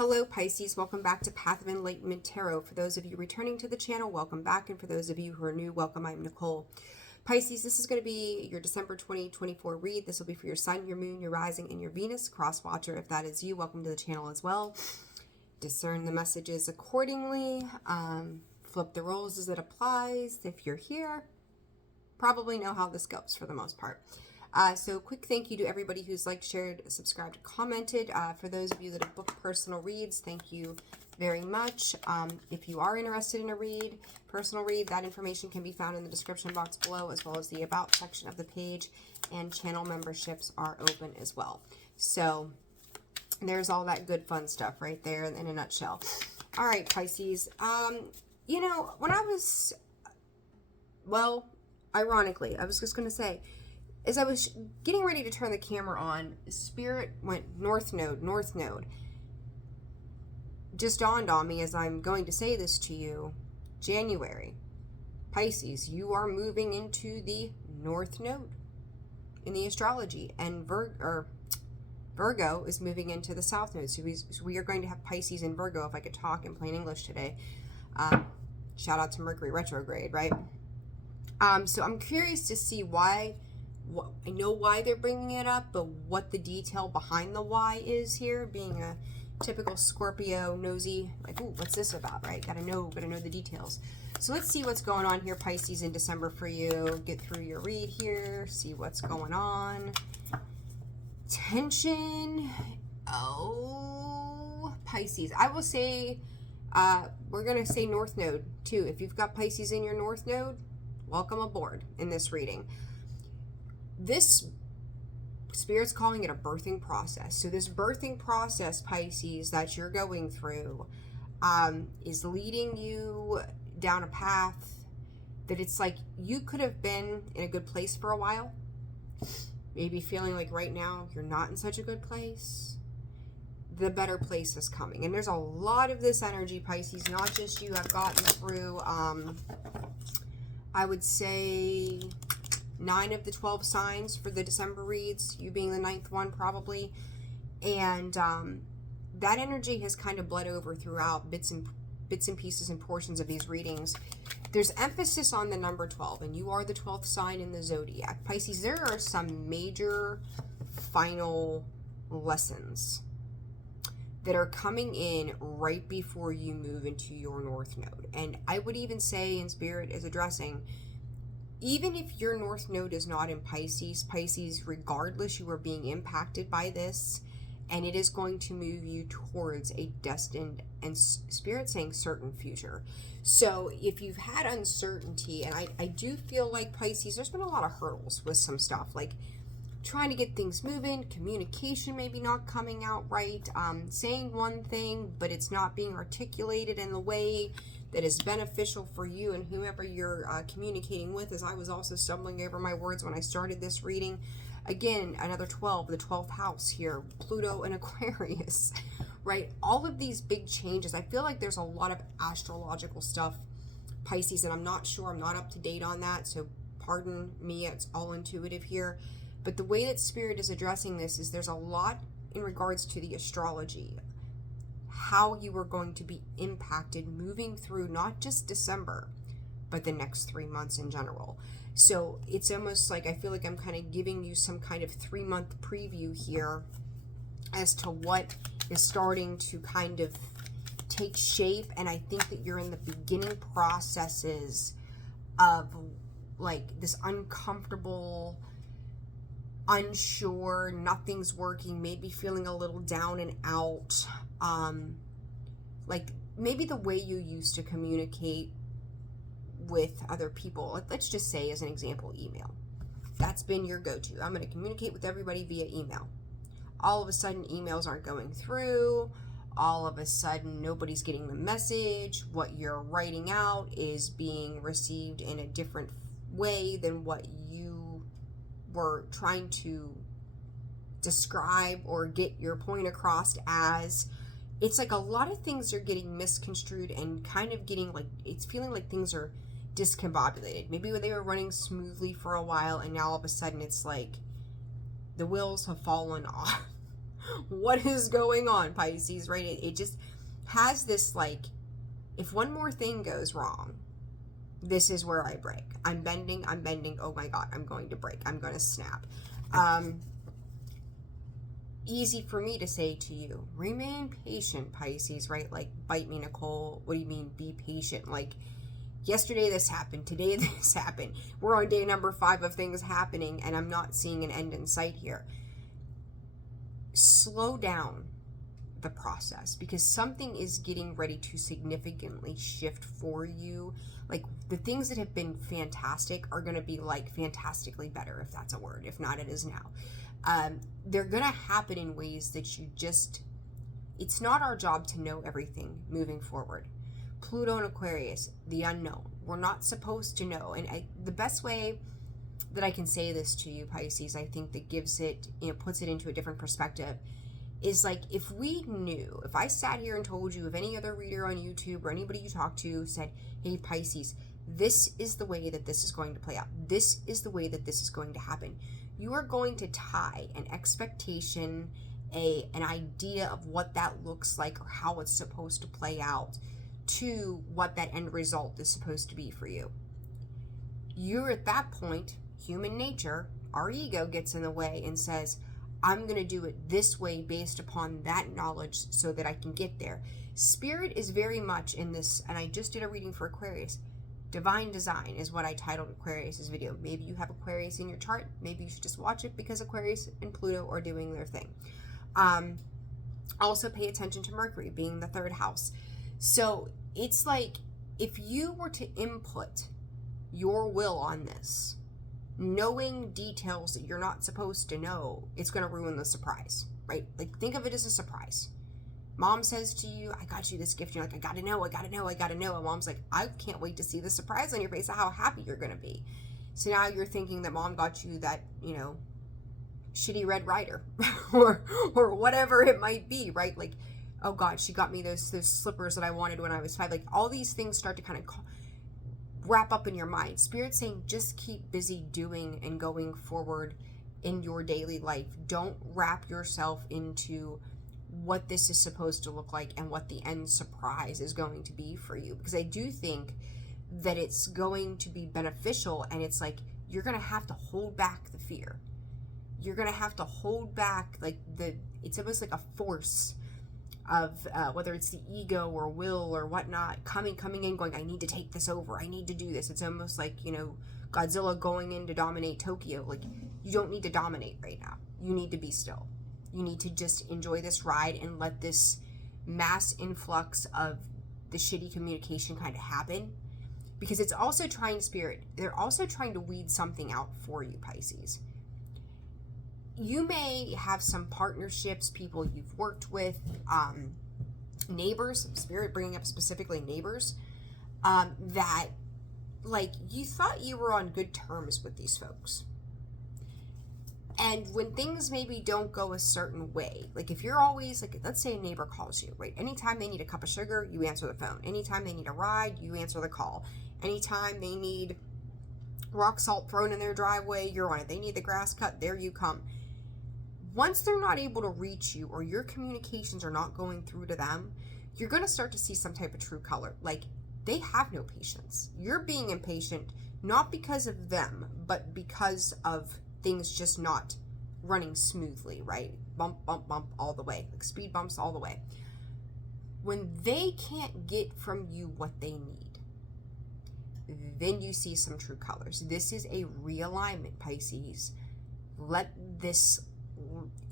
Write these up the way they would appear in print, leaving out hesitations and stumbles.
Hello Pisces, welcome back to Path of Enlightenment Tarot. For those of you returning to the channel, welcome back. And for those of you who are new, welcome. I'm Nicole. Pisces, this is going to be your December 2024 read. This will be for your sun, your moon, your rising, and your Venus. Cross watcher, if that is you, welcome to the channel as well. Discern the messages accordingly. Flip the roles as it applies. If you're here, probably know how this goes for the most part. So quick thank you to everybody who's liked, shared, subscribed, commented. For those of you that have booked personal reads, thank you very much. If you are interested in a personal read, that information can be found in the description box below, as well as the about section of the page, and channel memberships are open as well. So there's all that good fun stuff right there in a nutshell. All right, Pisces. You know, when I was, well, ironically, I was just going to say, as I was getting ready to turn the camera on, Spirit went north node. Just dawned on me as I'm going to say this to you. January, Pisces, you are moving into the north node in the astrology, and Virgo is moving into the south node. So we are going to have Pisces and Virgo, if I could talk in plain English today. Shout out to Mercury retrograde, right? So I'm curious to see why. I know why they're bringing it up, but what the detail behind the why is here. Being a typical Scorpio, nosy, like, ooh, what's this about, right? Gotta know the details. So let's see what's going on here, Pisces, in December for you. Get through your read here, see what's going on. Tension. Oh, Pisces. I will say, we're gonna say North Node too. If you've got Pisces in your North Node, welcome aboard in this reading. This Spirit's calling it a birthing process. So this birthing process, Pisces, that you're going through is leading you down a path that it's like you could have been in a good place for a while. Maybe feeling like right now you're not in such a good place. The better place is coming. And there's a lot of this energy, Pisces, not just you. I've gotten through, I would say, 9 of the 12 signs for the December reads, you being the 9th one probably. And that energy has kind of bled over throughout bits and pieces and portions of these readings. There's emphasis on the number 12, and you are the 12th sign in the zodiac. Pisces, there are some major final lessons that are coming in right before you move into your North Node. And I would even say, in Spirit is addressing, even if your North Node is not in Pisces, regardless, you are being impacted by this, and it is going to move you towards a destined, and Spirit saying certain future. So if you've had uncertainty, and I do feel like Pisces, there's been a lot of hurdles with some stuff, like trying to get things moving, communication maybe not coming out right, saying one thing, but it's not being articulated in the way that is beneficial for you and whomever you're communicating with, as I was also stumbling over my words when I started this reading. Again, another 12, the 12th house here, Pluto and Aquarius, right? All of these big changes. I feel like there's a lot of astrological stuff, Pisces, and I'm not sure, I'm not up to date on that, so pardon me, it's all intuitive here. But the way that Spirit is addressing this is there's a lot in regards to the astrology, how you are going to be impacted moving through not just December, but the next 3 months in general. So it's almost like I feel like I'm kind of giving you some kind of 3-month preview here as to what is starting to kind of take shape. And I think that you're in the beginning processes of like this uncomfortable, unsure, nothing's working, maybe feeling a little down and out. Like maybe the way you used to communicate with other people, let's just say as an example, email. That's been your go-to. I'm going to communicate with everybody via email. All of a sudden emails aren't going through. All of a sudden nobody's getting the message. What you're writing out is being received in a different way than what you were trying to describe or get your point across as. It's like a lot of things are getting misconstrued and kind of getting like, it's feeling like things are discombobulated. Maybe they were running smoothly for a while, and now all of a sudden it's like the wheels have fallen off what is going on, Pisces, right? It just has this, like, if one more thing goes wrong, this is where I break. I'm bending. Oh my God, I'm going to break. I'm going to snap. Easy for me to say to you, remain patient, Pisces, right? Like, bite me, Nicole. What do you mean, be patient? Like, yesterday this happened, today this happened. We're on day number 5 of things happening, and I'm not seeing an end in sight here. Slow down the process, because something is getting ready to significantly shift for you. Like, the things that have been fantastic are going to be, like, fantastically better, if that's a word. If not, it is now. They're going to happen in ways that you just, it's not our job to know everything moving forward. Pluto and Aquarius, the unknown. We're not supposed to know. And the best way that I can say this to you, Pisces, I think that gives it, puts it into a different perspective, is like, if we knew, if I sat here and told you, if any other reader on YouTube or anybody you talk to said, hey, Pisces, this is the way that this is going to play out. This is the way that this is going to happen. You are going to tie an expectation, an idea of what that looks like or how it's supposed to play out to what that end result is supposed to be for you. You're at that point, human nature, our ego gets in the way and says, I'm going to do it this way based upon that knowledge so that I can get there. Spirit is very much in this, and I just did a reading for Aquarius. Divine design is what I titled Aquarius's video. Maybe you have Aquarius in your chart. Maybe you should just watch it because Aquarius and Pluto are doing their thing. Also pay attention to Mercury being the 3rd house. So it's like, if you were to input your will on this, knowing details that you're not supposed to know, it's going to ruin the surprise, right? Like, think of it as a surprise. Mom says to you, I got you this gift. You're like, I got to know. And mom's like, I can't wait to see the surprise on your face of how happy you're going to be. So now you're thinking that mom got you that, shitty Red Ryder or whatever it might be, right? Like, oh God, she got me those slippers that I wanted when I was 5. Like, all these things start to kind of wrap up in your mind. Spirit's saying, just keep busy doing and going forward in your daily life. Don't wrap yourself into what this is supposed to look like and what the end surprise is going to be for you. Because I do think that it's going to be beneficial, and it's like, you're going to have to hold back the fear. You're going to have to hold back, like, it's almost like a force of whether it's the ego or will or whatnot, coming in, going, I need to take this over. I need to do this. It's almost like, Godzilla going in to dominate Tokyo. Like, you don't need to dominate right now. You need to be still. You need to just enjoy this ride and let this mass influx of the shitty communication kind of happen. Because it's also trying, Spirit, they're also trying to weed something out for you, Pisces. You may have some partnerships, people you've worked with, neighbors, Spirit bringing up specifically neighbors, that, like, you thought you were on good terms with these folks. And when things maybe don't go a certain way, like, if you're always, like, let's say a neighbor calls you, right? Anytime they need a cup of sugar, you answer the phone. Anytime they need a ride, you answer the call. Anytime they need rock salt thrown in their driveway, you're on it. They need the grass cut, there you come. Once they're not able to reach you, or your communications are not going through to them, you're going to start to see some type of true color. Like, they have no patience. You're being impatient, not because of them, but because of things just not running smoothly, right? Bump, bump, bump all the way. Like, speed bumps all the way. When they can't get from you what they need, then you see some true colors. This is a realignment, Pisces. Let this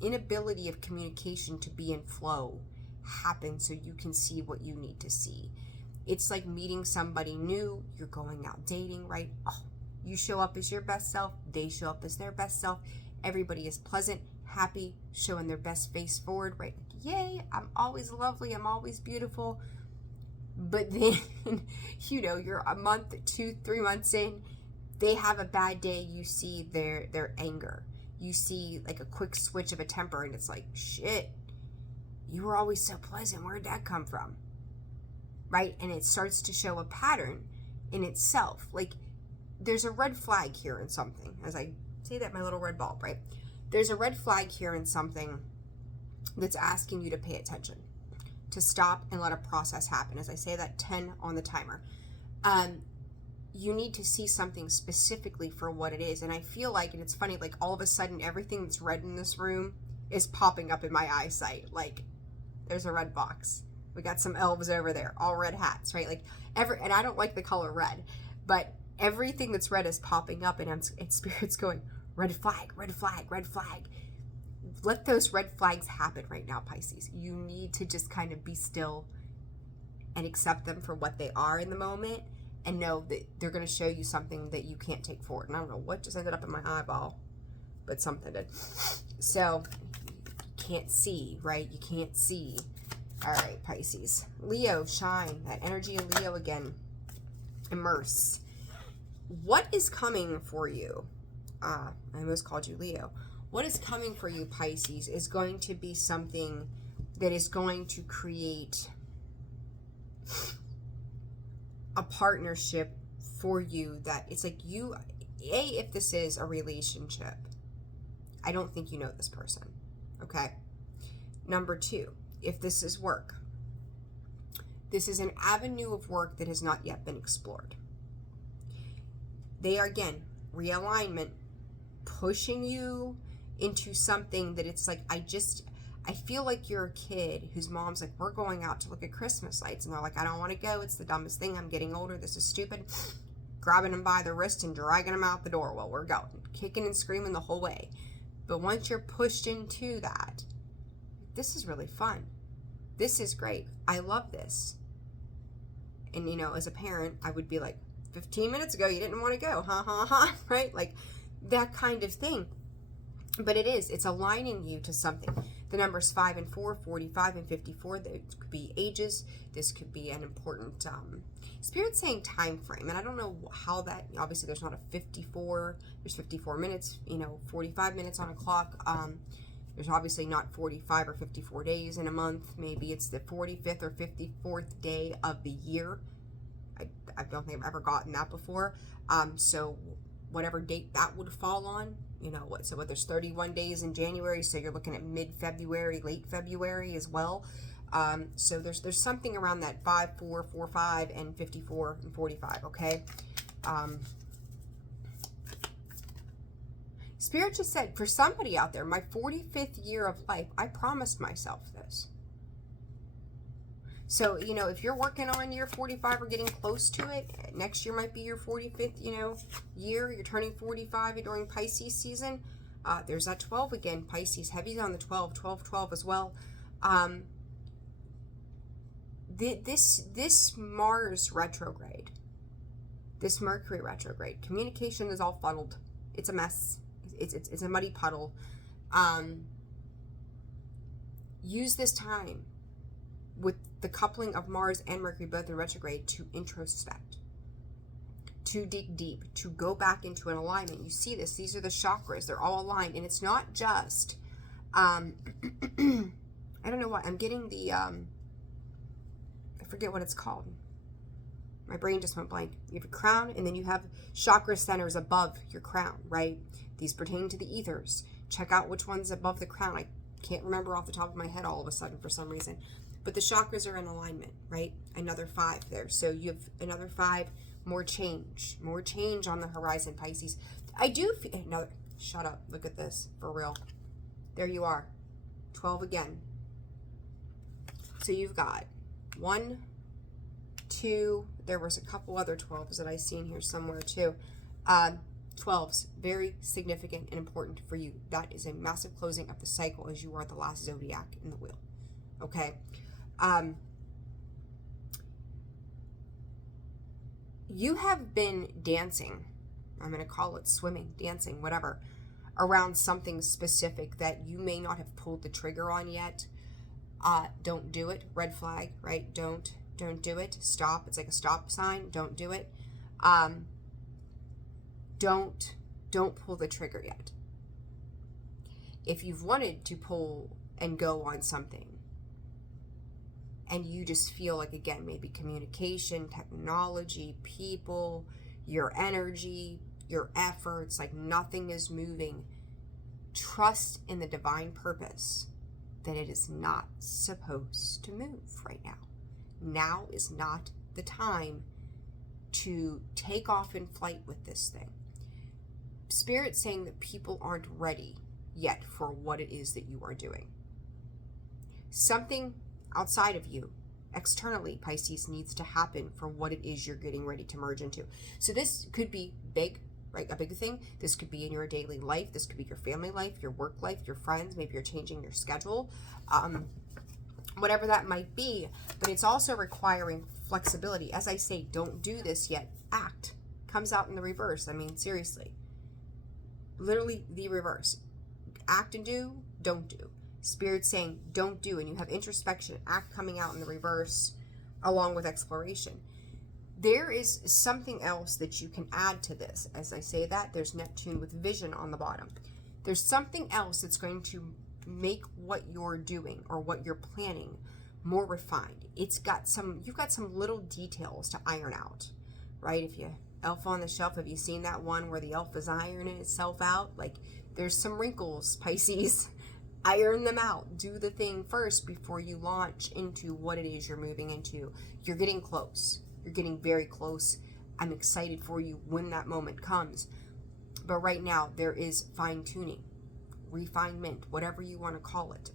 inability of communication to be in flow happen so you can see what you need to see. It's like meeting somebody new. You're going out dating, right? Oh, you show up as your best self. They show up as their best self. Everybody is pleasant, happy, showing their best face forward, right? Yay, I'm always lovely. I'm always beautiful. But then, you're a month, 2, 3 months in, they have a bad day. You see their anger. You see, like, a quick switch of a temper, and it's like, shit, you were always so pleasant. Where'd that come from? Right? And it starts to show a pattern in itself. Like, there's a red flag here in something. As I say that, my little red bulb, right? There's a red flag here in something that's asking you to pay attention, to stop and let a process happen. As I say that 10 on the timer. You need to see something specifically for what it is. And I feel like, and it's funny, like all of a sudden everything that's red in this room is popping up in my eyesight. Like there's a red box. We got some elves over there, all red hats, right? Like and I don't like the color red, but everything that's red is popping up, and it's Spirit's going, red flag, red flag, red flag. Let those red flags happen right now, Pisces. You need to just kind of be still and accept them for what they are in the moment, and know that they're going to show you something that you can't take forward. And I don't know what just ended up in my eyeball, but something did. So you can't see, right? You can't see. All right, Pisces. Leo, shine. That energy of Leo again. Immerse. What is coming for you? I almost called you Leo. What is coming for you, Pisces, is going to be something that is going to create a partnership for you, that it's like you, if this is a relationship, I don't think you know this person, okay? Number 2, if this is work, this is an avenue of work that has not yet been explored. They are, again, realignment, pushing you into something that it's like, I feel like you're a kid whose mom's like, we're going out to look at Christmas lights. And they're like, I don't want to go. It's the dumbest thing. I'm getting older. This is stupid. Grabbing them by the wrist and dragging them out the door while we're going. Kicking and screaming the whole way. But once you're pushed into that, this is really fun. This is great. I love this. And, you know, as a parent, I would be like, 15 minutes ago, you didn't want to go. Ha, ha, ha. Right? Like that kind of thing. But it's aligning you to something. The numbers 5 and 4, 45 and 54, that could be ages. This could be an important, Spirit's saying time frame. And I don't know how that, obviously there's not a 54, there's 54 minutes, 45 minutes on a clock. There's obviously not 45 or 54 days in a month. Maybe it's the 45th or 54th day of the year. I don't think I've ever gotten that before. So whatever date that would fall on, so what, there's 31 days in January, so you're looking at mid-February, late February as well. So there's something around that 5, 4, 4, 5, and 54 and 45, okay? Spirit just said, for somebody out there, my 45th year of life, I promised myself this. So, if you're working on year 45 or getting close to it, next year might be your 45th, year. You're turning 45 during Pisces season. There's that 12 again. Pisces, heavy on the 12, 12, 12 as well. This Mars retrograde, this Mercury retrograde, communication is all funneled. It's a mess. It's a muddy puddle. Use this time with the coupling of Mars and Mercury both in retrograde to introspect, to dig deep, to go back into an alignment. You see this, these are the chakras, they're all aligned, and it's not just, I don't know what, I'm getting the, I forget what it's called. My brain just went blank. You have a crown, and then you have chakra centers above your crown, right? These pertain to the ethers. Check out which one's above the crown. I can't remember off the top of my head all of a sudden for some reason. But the chakras are in alignment, right? Another 5 there. So you have another 5, more change on the horizon, Pisces. I do feel, another, shut up, look at this, for real. There you are, 12 again. So you've got 1, 2, there was a couple other 12s that I seen here somewhere too. 12s, very significant and important for you. That is a massive closing of the cycle, as you are the last zodiac in the wheel, okay? You have been dancing, I'm going to call it swimming, dancing, whatever, around something specific that you may not have pulled the trigger on yet. Don't do it. Red flag, right? Don't do it. Stop. It's like a stop sign. Don't do it. Don't pull the trigger yet. If you've wanted to pull and go on something, and you just feel like, again, maybe communication, technology, people, your energy, your efforts, like nothing is moving, trust in the divine purpose that it is not supposed to move right now. Now is not the time to take off in flight with this thing. Spirit's saying that people aren't ready yet for what it is that you are doing. Something outside of you, externally, Pisces, needs to happen for what it is you're getting ready to merge into. So this could be big, right? A big thing. This could be in your daily life. This could be your family life, your work life, your friends. Maybe you're changing your schedule, whatever that might be. But it's also requiring flexibility. As I say, don't do this yet. Act. Comes out in the reverse. I mean, seriously. Literally the reverse. Act and do, don't do. Spirit's saying don't do, and you have introspection, act coming out in the reverse along with exploration. There is something else that you can add to this. As I say that, there's Neptune with vision on the bottom. There's something else that's going to make what you're doing or what you're planning more refined. You've got some little details to iron out, right? If you Elf on the Shelf, have you seen that one where the elf is ironing itself out? Like, there's some wrinkles, Pisces. Iron them out. Do the thing first before you launch into what it is you're moving into. You're getting close. You're getting very close. I'm excited for you when that moment comes. But right now, there is fine-tuning, refinement, whatever you want to call it,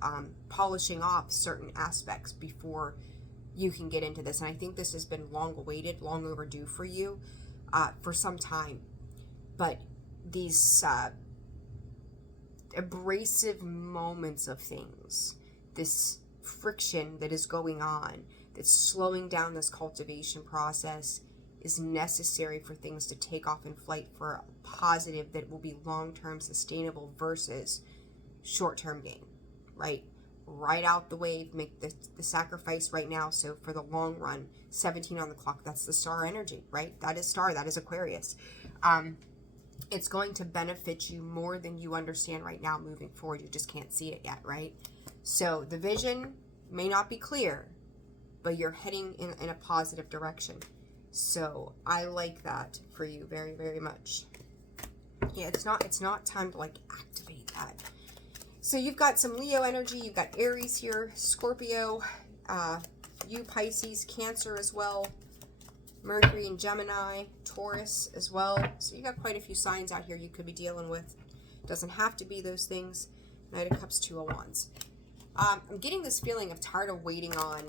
polishing off certain aspects before you can get into this. And I think this has been long awaited, long overdue for you for some time. But these abrasive moments of things, this friction that is going on, that's slowing down this cultivation process, is necessary for things to take off in flight for a positive that will be long-term sustainable versus short-term gain, right? Ride out the wave, make the sacrifice right now. So for the long run, 17 on the clock, that's the star energy, right? That is star, that is Aquarius. It's going to benefit you more than you understand right now moving forward. You just can't see it yet, right? So the vision may not be clear, but you're heading in a positive direction. So I like that for you very, very much. Yeah, it's not time to like activate that. So you've got some Leo energy, you've got Aries here, Scorpio, you Pisces, Cancer as well, Mercury and Gemini, Taurus as well. So you got quite a few signs out here you could be dealing with. Doesn't have to be those things. Knight of Cups, Two of Wands. I'm getting this feeling of tired of waiting on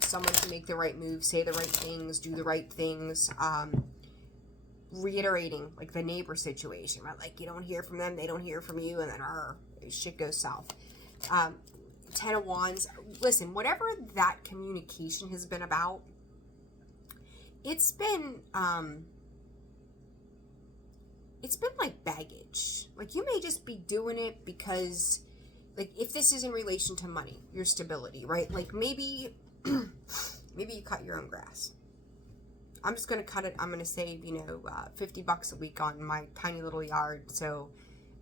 someone to make the right move, say the right things, do the right things. Reiterating like the neighbor situation, right? Like you don't hear from them, they don't hear from you, and then shit goes south. Ten of Wands. Listen, whatever that communication has been about, it's been like baggage. Like you may just be doing it because, like, if this is in relation to money, your stability, right? Like maybe maybe you cut your own grass. I'm just going to cut it. I'm going to save, $50 a week on my tiny little yard. So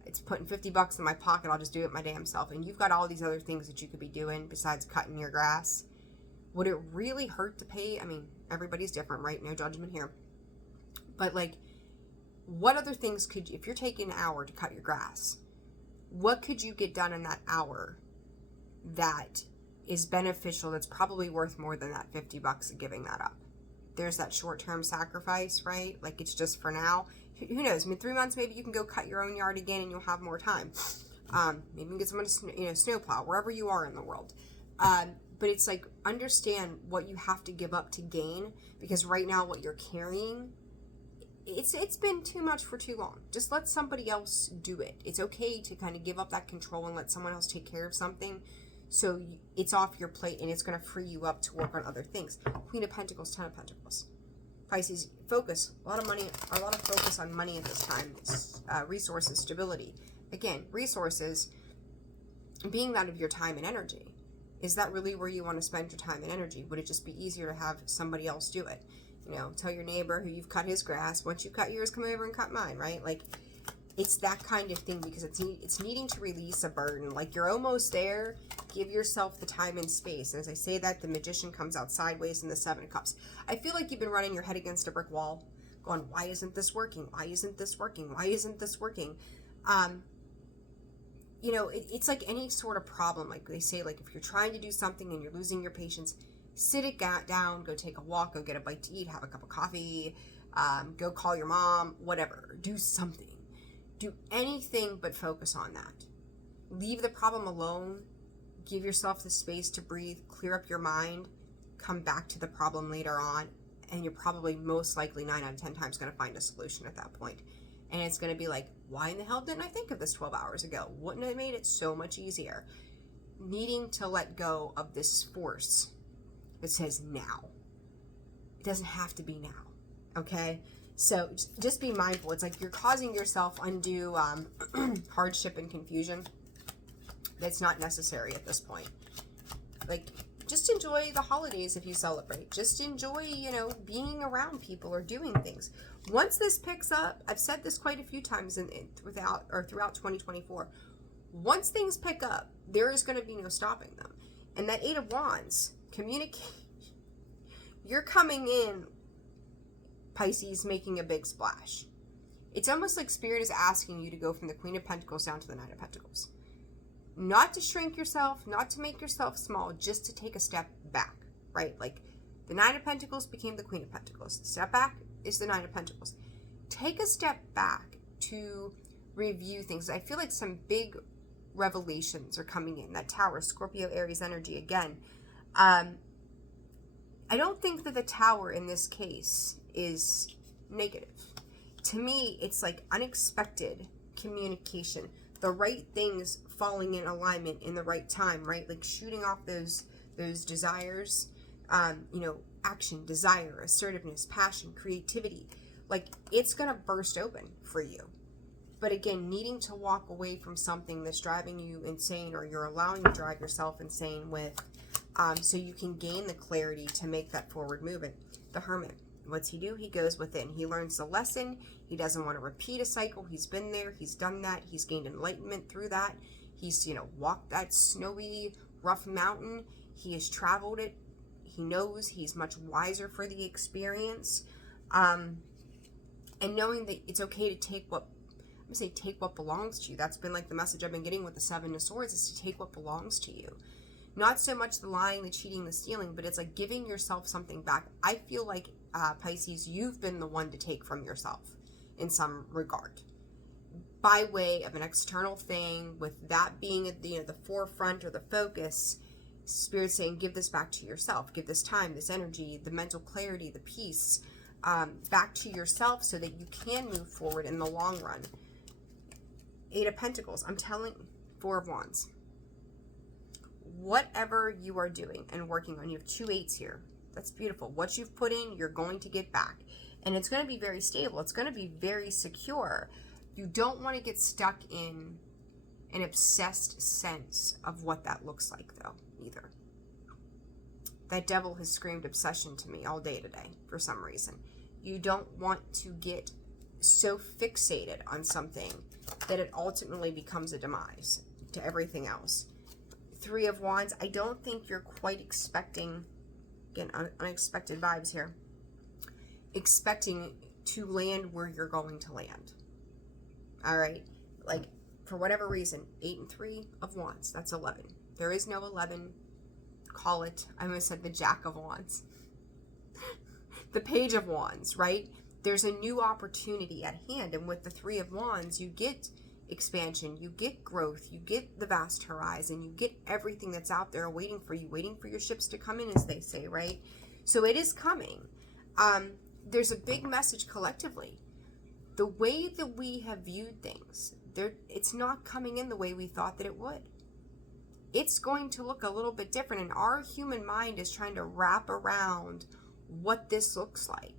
it's putting $50 in my pocket. I'll just do it my damn self. And you've got all these other things that you could be doing besides cutting your grass. Would it really hurt to pay? I mean, everybody's different, right? No judgment here. But like, what other things if you're taking an hour to cut your grass, what could you get done in that hour that is beneficial, that's probably worth more than that $50 of giving that up? There's that short-term sacrifice, right? Like it's just for now. Who knows? I mean, 3 months, maybe you can go cut your own yard again and you'll have more time. Maybe you can get someone to snowplow, wherever you are in the world. But it's like, understand what you have to give up to gain, because right now what you're carrying, it's been too much for too long. Just let somebody else do it. It's okay to kind of give up that control and let someone else take care of something. So it's off your plate and it's going to free you up to work on other things. Queen of Pentacles, Ten of Pentacles. Pisces, focus. A lot of focus on money at this time. Resources, stability. Again, resources being that of your time and energy. Is that really where you want to spend your time and energy? Would it just be easier to have somebody else do it? Tell your neighbor who you've cut his grass, once you cut yours, come over and cut mine, right? Like, it's that kind of thing, because it's needing to release a burden. Like, you're almost there. Give yourself the time and space. And as I say that, the Magician comes out sideways in the Seven of Cups. I feel like you've been running your head against a brick wall, going, why isn't this working? Why isn't this working? Why isn't this working? you know, it's like any sort of problem. Like they say, like if you're trying to do something and you're losing your patience, sit it down, go take a walk, go get a bite to eat, have a cup of coffee, go call your mom, whatever. Do something. Do anything but focus on that. Leave the problem alone. Give yourself the space to breathe, clear up your mind, come back to the problem later on, and you're probably most likely 9 out of 10 times going to find a solution at that point. And it's going to be like, why in the hell didn't I think of this 12 hours ago? Wouldn't it have made it so much easier? Needing to let go of this force that says now. It doesn't have to be now, okay? So just be mindful. It's like you're causing yourself undue hardship and confusion that's not necessary at this point. Like, just enjoy the holidays if you celebrate. Just enjoy, you know, being around people or doing things. Once this picks up, I've said this quite a few times throughout 2024. Once things pick up, there is going to be no stopping them. And that 8 of Wands, communicate. You're coming in, Pisces, making a big splash. It's almost like Spirit is asking you to go from the Queen of Pentacles down to the Knight of Pentacles. Not to shrink yourself, not to make yourself small, just to take a step back, right? Like the Knight of Pentacles became the Queen of Pentacles. Step back is the Knight of Pentacles. Take a step back to review things. I feel like some big revelations are coming in. That Tower, Scorpio, Aries energy again. I don't think that the Tower in this case is negative. To me, it's like unexpected communication. The right things falling in alignment in the right time, right? Like shooting off those desires, you know, action, desire, assertiveness, passion, creativity. Like it's going to burst open for you. But again, needing to walk away from something that's driving you insane, or you're allowing to drive yourself insane with, so you can gain the clarity to make that forward movement. The Hermit. What's he do? He goes within. He learns the lesson. He doesn't want to repeat a cycle. He's been there. He's done that. He's gained enlightenment through that. He's, you know, walked that snowy, rough mountain. He has traveled it. He knows. He's much wiser for the experience. And knowing that it's okay to take what, I'm going to say take what belongs to you. That's been like the message I've been getting with the 7 of Swords, is to take what belongs to you. Not so much the lying, the cheating, the stealing, but it's like giving yourself something back. I feel like, Pisces, you've been the one to take from yourself in some regard, by way of an external thing, with that being at the, you know, the forefront or the focus. Spirit saying, give this back to yourself. Give this time, this energy, the mental clarity, the peace, back to yourself so that you can move forward in the long run. 8 of Pentacles. I'm telling, 4 of Wands. Whatever you are doing and working on, you have 2 8s here. That's beautiful. What you've put in, you're going to get back. And it's going to be very stable. It's going to be very secure. You don't want to get stuck in an obsessed sense of what that looks like, though, either. That Devil has screamed obsession to me all day today, for some reason. You don't want to get so fixated on something that it ultimately becomes a demise to everything else. 3 of Wands, I don't think you're quite expecting, again, unexpected vibes here, expecting to land where you're going to land. All right? Like, for whatever reason, 8 and 3 of Wands, that's 11. There is no 11. Call it, I almost said the Jack of Wands. The Page of Wands, right? There's a new opportunity at hand. And with the 3 of Wands, you get expansion, you get growth, you get the vast horizon, you get everything that's out there waiting for you, waiting for your ships to come in, as they say, right? So it is coming. There's a big message collectively. The way that we have viewed things, it's not coming in the way we thought that it would. It's going to look a little bit different, and our human mind is trying to wrap around what this looks like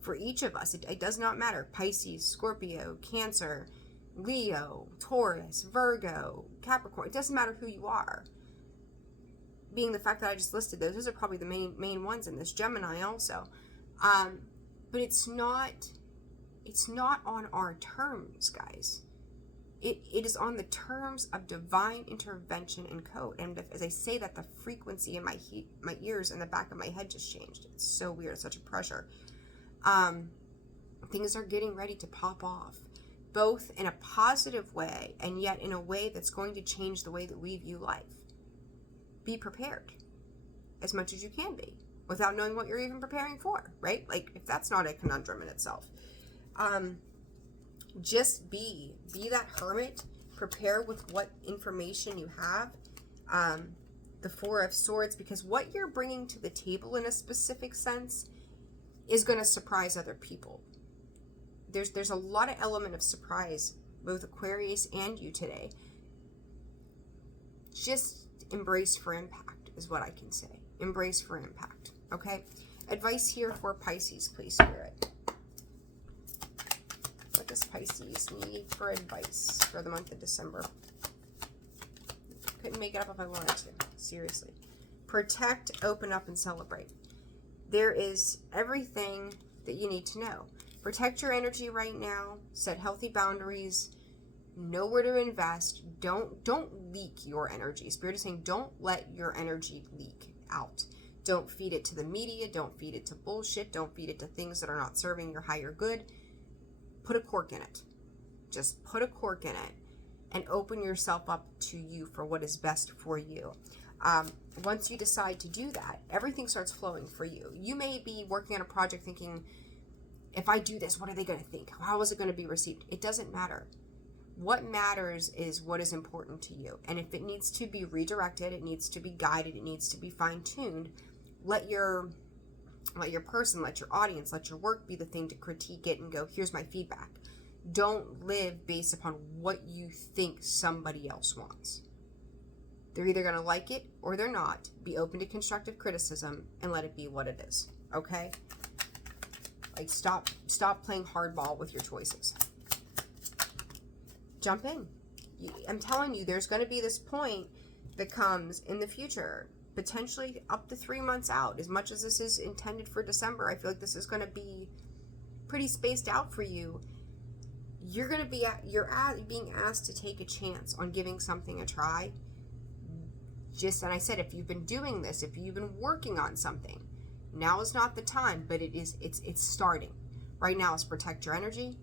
for each of us. It does not matter. Pisces, Scorpio, Cancer, Leo, Taurus, Virgo, Capricorn. It doesn't matter who you are. Being the fact that I just listed those are probably the main ones in this. Gemini also. But it's not on our terms, guys. It is on the terms of divine intervention and code. And as I say that, the frequency in my ears and the back of my head just changed. It's so weird. It's such a pressure. Things are getting ready to pop off. both in a positive way and yet in a way that's going to change the way that we view life. Be prepared as much as you can be without knowing what you're even preparing for, right? Like, if that's not a conundrum in itself. Just be that hermit. Prepare with what information you have. The Four of Swords, because what you're bringing to the table in a specific sense is going to surprise other people. There's a lot of element of surprise, both Aquarius and you today. Just embrace for impact is what I can say. Embrace for impact, okay? Advice here for Pisces, please, Spirit. What does Pisces need for advice for the month of December? Couldn't make it up if I wanted to. Seriously. Protect, open up, and celebrate. There is everything that you need to know. Protect your energy right now. Set healthy boundaries. Know where to invest. Don't leak your energy. Spirit is saying don't let your energy leak out. Don't feed it to the media. Don't feed it to bullshit. Don't feed it to things that are not serving your higher good. Put a cork in it. Just put a cork in it and open yourself up to you for what is best for you. Once you decide to do that, everything starts flowing for you. You may be working on a project thinking, if I do this, what are they going to think? How is it going to be received? It doesn't matter. What matters is what is important to you. And if it needs to be redirected, it needs to be guided, it needs to be fine-tuned, let your person, let your audience, let your work be the thing to critique it and go, here's my feedback. Don't live based upon what you think somebody else wants. They're either going to like it or they're not. Be open to constructive criticism and let it be what it is. Okay? Like, stop playing hardball with your choices. Jump in. I'm telling you, there's going to be this point that comes in the future, potentially up to 3 months out. As much as this is intended for December, I feel like this is going to be pretty spaced out for you. You're being asked to take a chance on giving something a try. And I said, if you've been doing this, if you've been working on something, now is not the time, but it's starting. Right now is protect your energy,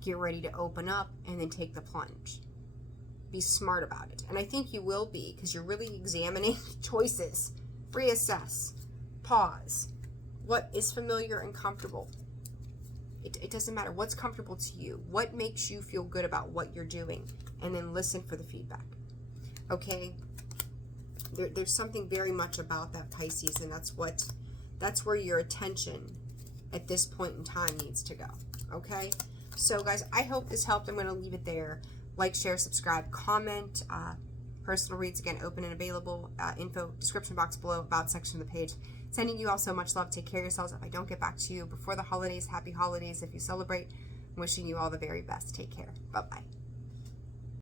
get ready to open up, and then take the plunge. Be smart about it. And I think you will be, because you're really examining choices. Reassess. Pause. What is familiar and comfortable? It doesn't matter. What's comfortable to you? What makes you feel good about what you're doing? And then listen for the feedback. Okay? There's something very much about that, Pisces, and that's where your attention at this point in time needs to go. Okay? So, guys, I hope this helped. I'm going to leave it there. Like, share, subscribe, comment. Personal reads, again, open and available. Info, description box below, about section of the page. Sending you all so much love. Take care of yourselves. If I don't get back to you before the holidays, happy holidays. If you celebrate, I'm wishing you all the very best. Take care. Bye-bye.